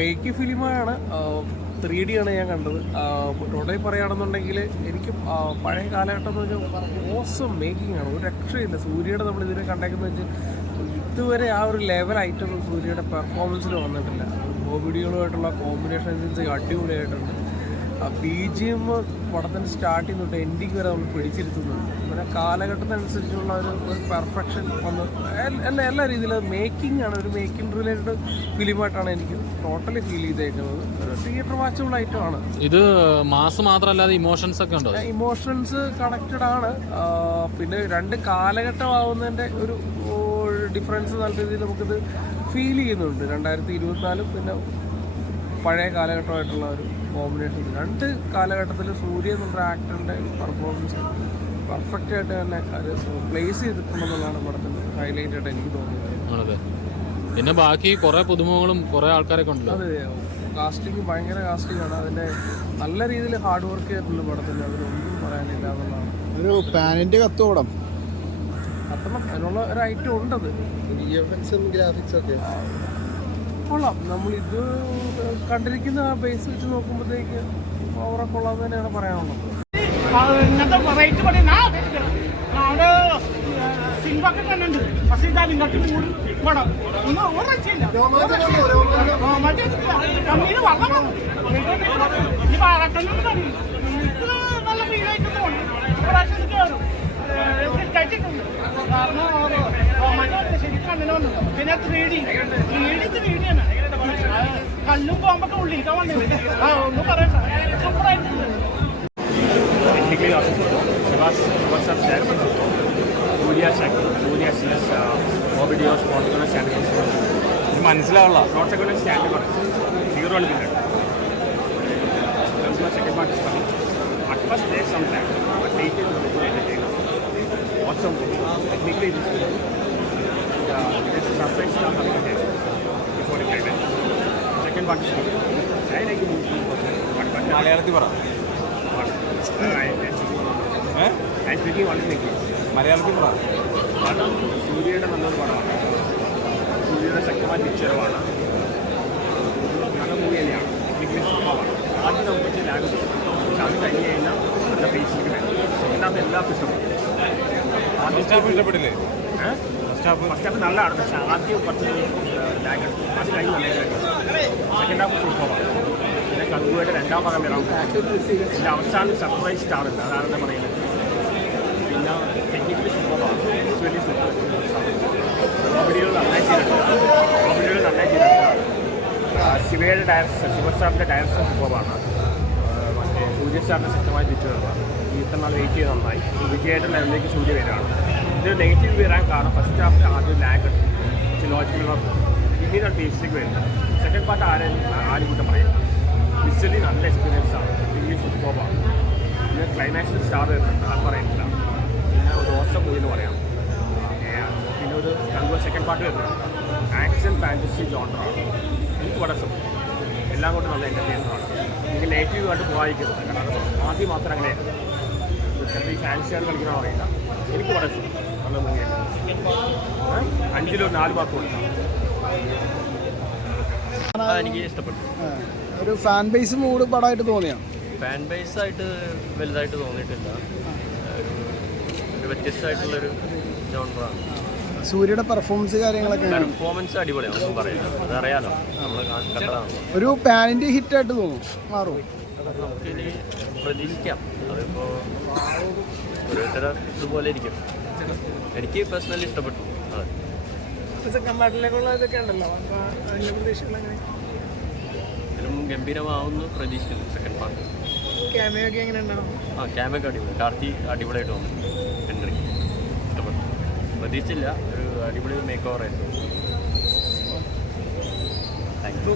Make ഫിലിമാണ്. 3D ആണ് ഞാൻ കണ്ടത്. ടോട്ടലി പറയുകയാണെന്നുണ്ടെങ്കിൽ എനിക്ക് പഴയ കാലഘട്ടം എന്ന് വെച്ചാൽ ഓസം മേക്കിംഗ് ആണ്, ഒരു രക്ഷയില്ല. സൂര്യയുടെ നമ്മൾ ഇതിനെ കണ്ടേക്കുന്നത് വെച്ച് ഇതുവരെ ആ ഒരു ലെവലായിട്ടും സൂര്യയുടെ പെർഫോമൻസിൽ വന്നിട്ടില്ല. ബോബിഡികളുമായിട്ടുള്ള കോമ്പിനേഷൻ സീൻസ് അടിപൊളിയായിട്ടുണ്ട്. BGM പടത്തിന് സ്റ്റാർട്ടിങ് തൊട്ട് എൻഡിങ് വരെ നമ്മൾ പിടിച്ചിരുത്തുന്നുണ്ട്. പിന്നെ കാലഘട്ടത്തിനനുസരിച്ചുള്ള ഒരു പെർഫെക്ഷൻ വന്ന് എല്ലാ രീതിയിലും മേക്കിംഗ് ആണ്, ഒരു മേക്കിംഗ് റിലേറ്റഡ് ഫിലിമായിട്ടാണ് എനിക്ക് ടോട്ടലി ഫീൽ ചെയ്തേക്കുന്നത്. ഒരു തിയേറ്റർ വാച്ചബിൾ ഐറ്റമാണ് ഇത്. മാസ് മാത്രമല്ലാതെ ഇമോഷൻസ് ഒക്കെ ഉണ്ടോ? ഇമോഷൻസ് കണക്റ്റഡ് ആണ്. പിന്നെ രണ്ട് കാലഘട്ടമാവുന്നതിൻ്റെ ഒരു ഡിഫറൻസ് നല്ല രീതിയിൽ നമുക്കിത് ഫീൽ ചെയ്യുന്നുണ്ട്. 2024 പിന്നെ പഴയ കാലഘട്ടമായിട്ടുള്ള ഒരു കോമ്പിനേഷൻ. രണ്ട് കാലഘട്ടത്തിൽ സൂര്യ എന്നുള്ള ആക്ടറിൻ്റെ പെർഫോമൻസ് പെർഫെക്റ്റ് ആയിട്ട് തന്നെ അത് പ്ലേസ് ചെയ്തിട്ടുണ്ടെന്നുള്ളതാണ് പടത്തിൻ്റെ ഹൈലൈറ്റ് ആയിട്ട് എനിക്ക് തോന്നിയത്. പിന്നെ ബാക്കി കുറേ പുതുമുഖങ്ങളും കുറേ ആൾക്കാരൊക്കെ ഉണ്ടല്ലോ. അതെ, കാസ്റ്റിംഗ് ഭയങ്കര കാസ്റ്റിംഗ് ആണ്. അതിൻ്റെ നല്ല രീതിയിൽ ഹാർഡ് വർക്ക് ചെയ്തിട്ടുണ്ട് പടത്തിൽ. അതിലൊന്നും പറയാനില്ല എന്നുള്ളതാണ്. ഒരു പാനിൻ്റെ കത്തോടം കത്തണം അതിനുള്ള ഒരു ഐറ്റം ഉണ്ടത്. ഗ്രാഫിക്സ് ഒക്കെ കൊള്ളാം. നമ്മളിത് കണ്ടിരിക്കുന്ന ബേസ് വെച്ച് നോക്കുമ്പോഴത്തേക്ക് ഓവറെ കൊള്ളാന്ന് തന്നെയാണ് പറയാനുള്ളത്. ഇങ്ങനത്തെ വെറൈറ്റി പണി അവിടെ സിനിമയൊക്കെ കണ്ടുണ്ട്. പക്ഷേ ഇതാ നിങ്ങൾക്ക് പടം ഒന്നും ഒരു രക്ഷയില്ല. മറ്റേ കണ്ണീര് വള്ളം ഈ വാഴക്കണ്ണൊന്നും അറിയില്ല. എനിക്ക് നല്ല ഫീലായിട്ട് തോന്നി. പ്രാവശ്യം കയറും കഴിച്ചിട്ടുണ്ട്. കാരണം മറ്റേ ശരിക്കും കണ്ണിന് വന്നു. പിന്നെ 3D ആണ്. കല്ലും പോകുമ്പൊക്കെ ഉള്ളിൽ വന്നത്. ഒന്നും പറയണ്ട, സൂപ്പറായിട്ടുണ്ട്. മനസ്സിലാവുള്ള മലയാളത്തിൽ പറ. മലയാളത്തിൽ പറ. പടം സൂര്യയുടെ നല്ലൊരു പടമാണ്. സൂര്യയുടെ ശക്തമായ പിക്ചറുമാണ്. നല്ല മൂവി തന്നെയാണ്. ടെക്നിക്കലി സൂപ്പറാണ്. ആദ്യം നമുക്ക് ലാഗ് പക്ഷെ അത് കഴിഞ്ഞ് കഴിഞ്ഞാൽ നല്ല ബേസിക്ക് വേണം. സെക്കൻഡ് എല്ലാം ഇഷ്ടപ്പെടും. ആദ്യം ഇഷ്ടപ്പെട്ടില്ലേ? ഫസ്റ്റ് ഹാഫ് നല്ലതാണ്. പക്ഷെ ആദ്യം കുറച്ച് ലാഗ് ഉണ്ട്. അത് കഴിഞ്ഞ് നല്ല സെക്കൻഡ് ഹാഫ് സൂപ്പറാണ്. പിന്നെ കണ്ടുപോയിട്ട് രണ്ടാം ഭാഗം വരാം. പിന്നെ അവസാനം സർപ്രൈസ് സ്റ്റാർ ഉണ്ട്. അതാണ് ഞാൻ പറയുന്നത്. പിന്നെ ടെക്നിക്കലി സൂപ്പറാണ്. Visually super. കോമഡികൾ നന്നായി ചെയ്തിട്ടുണ്ട്. ശിവയുടെ ഡയറക്ഷൻ, ശിവസാറിൻ്റെ ഡയറക്ഷൻ സൂപ്പറാണ്. മറ്റേ സൂര്യ സാറിൻ്റെ ശക്തമായ പിക്ചറുകളാണ്. ഇത്ര നാൾ വെയിറ്റ് ചെയ്ത് നന്നായി. വിജയയുടെ ലെവലിലേക്ക് സൂര്യ വരികയാണ്. ഇത് നെഗറ്റീവ് വരാൻ കാരണം ഫസ്റ്റ് ഹാഫിൽ ആദ്യം ലാഗ് ഉണ്ട്. ലോജിക്കൽ പിന്നീട് ബേസിലേക്ക് വരുന്നത്. സെക്കൻഡ് പാർട്ട് ആരും കൂട്ടം പറയും. വിഷ്വലി നല്ല എക്സ്പീരിയൻസ് ആണ്. ഇംഗ്ലീഷ് സൂപ്പറാണ്. പിന്നെ ക്ലൈമാക്സിൽ സ്റ്റാർ വരുന്നുണ്ട്. അത് പറയുന്നില്ല. പിന്നെ ഒരു ഓസം മൂവി എന്ന് പറയാം. പിന്നെ ഒരു സെക്കൻഡ് പാർട്ട് വരുന്നുണ്ട്. ആക്ഷൻ ഫാൻറ്റസി ജോണറാണ്. എനിക്ക് വളരെ സുഖം. എല്ലാം കൊണ്ട് നല്ല എൻ്റർടൈനറാണ്. എനിക്ക് നെഗറ്റീവ് ആയിട്ട് പോകാതിരിക്കുന്നത്. കാരണം ആദ്യം മാത്രം അങ്ങനെയായിരുന്നു. ചിലപ്പോൾ ഈ ഫാൻസിയാണ് കളിക്കണമെന്ന് അറിയില്ല. എനിക്ക് വളരെ സുഖം. നല്ല മൂവിയാണ്. 5 or 4 മാർക്ക് കൊടുക്കാം. എനിക്ക് ഇഷ്ടപ്പെട്ടു. ഒരു ഫാൻ ബേസ് മൂഡ് പടമായിട്ട് തോന്നിയോ? ഫാൻ ബേസ് ആയിട്ട് വലുതായിട്ട് തോന്നിയിട്ടില്ല. ഒരു വ്യത്യസ്തമായിട്ടുള്ളൊരു ജോണറാണ്. സൂര്യയുടെ പെർഫോമൻസ് കാര്യങ്ങളൊക്കെ പെർഫോമൻസ് അടിപൊളിയാണ്. ഒന്നും പറയില്ല. അതറിയാലോ, നമ്മൾ കണ്ടതാണ്. ഒരു പാനിൻ്റെ ഹിറ്റായിട്ട് തോന്നും. മാറും. നമുക്കിനി പ്രതീക്ഷിക്കാം. അതിപ്പോൾ ഓരോരുത്തരുടെ ഇതുപോലെ ഇരിക്കും. എനിക്ക് പേഴ്സണലി ഇഷ്ടപ്പെട്ടു. ഇതിലും ഗംഭീരമാവുമെന്ന് പ്രതീക്ഷിക്കുന്നു. സെക്കൻഡ് പാർട്ട് ക്യാമൊക്കെ അടിപൊളി. കാർത്തി അടിപൊളിയായിട്ട് വന്നു. എൻട്രി ഇഷ്ടപ്പെട്ടു. പ്രതീക്ഷിച്ചില്ല. ഒരു അടിപൊളി മേക്ക് ഓവർ ആയിരുന്നു. Thank you.